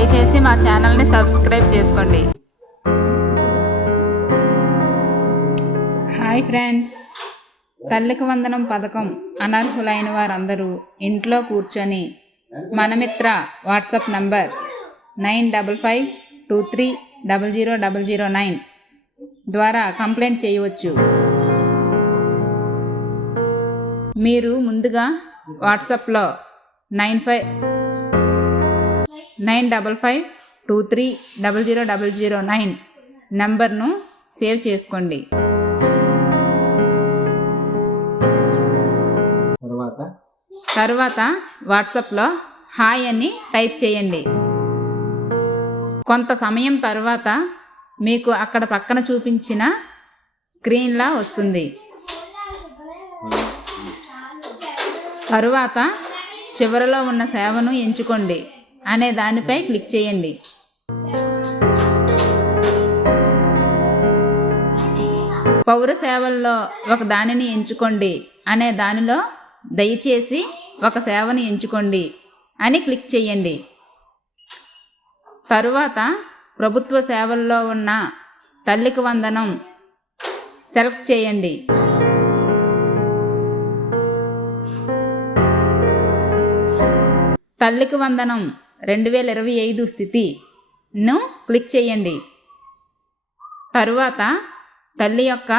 దయచేసి మా ఛానల్ని సబ్స్క్రైబ్ చేసుకోండి. హాయ్ ఫ్రెండ్స్, తల్లికి వందనం పథకం అనర్హులైన వారందరూ ఇంట్లో కూర్చొని మనమిత్ర వాట్సాప్ నంబర్ 9552300009 ద్వారా కంప్లైంట్ చేయవచ్చు. మీరు ముందుగా వాట్సాప్లో 9552300009 నంబర్ను సేవ్ చేసుకోండి. తర్వాత వాట్సాప్లో హాయ్ అని టైప్ చేయండి. కొంత సమయం తర్వాత మీకు అక్కడ పక్కన చూపించిన స్క్రీన్లా వస్తుంది. తరువాత చివరిలో ఉన్న సేవను ఎంచుకోండి అనే దానిపై క్లిక్ చేయండి. పౌర సేవల్లో ఒక దానిని ఎంచుకోండి అనే దానిలో దయచేసి ఒక సేవను ఎంచుకోండి అని క్లిక్ చేయండి. తరువాత ప్రభుత్వ సేవల్లో ఉన్న తల్లికి వందనం సెలెక్ట్ చేయండి. తల్లికి వందనం 2025 స్థితిను క్లిక్ చేయండి. తరువాత తల్లి యొక్క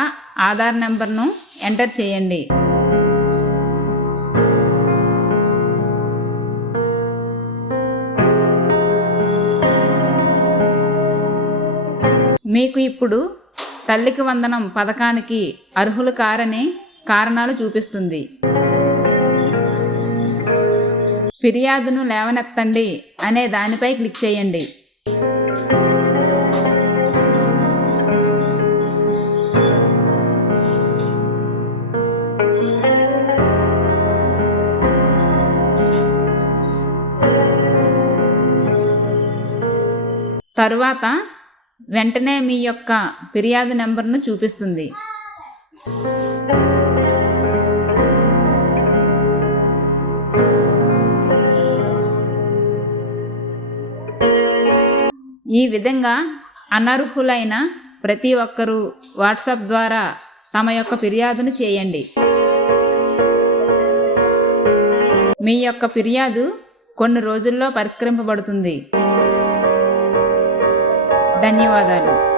ఆధార్ నెంబర్ను ఎంటర్ చేయండి. మీకు ఇప్పుడు తల్లికి వందనం పథకానికి అర్హులు కారని కారణాలు చూపిస్తుంది. ఫిర్యాదును లేవనెత్తండి అనే దానిపై క్లిక్ చేయండి. తరువాత వెంటనే మీ యొక్క ఫిర్యాదు నెంబర్ను చూపిస్తుంది. ఈ విధంగా అనర్హులైన ప్రతి ఒక్కరూ వాట్సాప్ ద్వారా తమ యొక్క ఫిర్యాదును చేయండి. మీ యొక్క ఫిర్యాదు కొన్ని రోజుల్లో పరిష్కరింపబడుతుంది. ధన్యవాదాలు.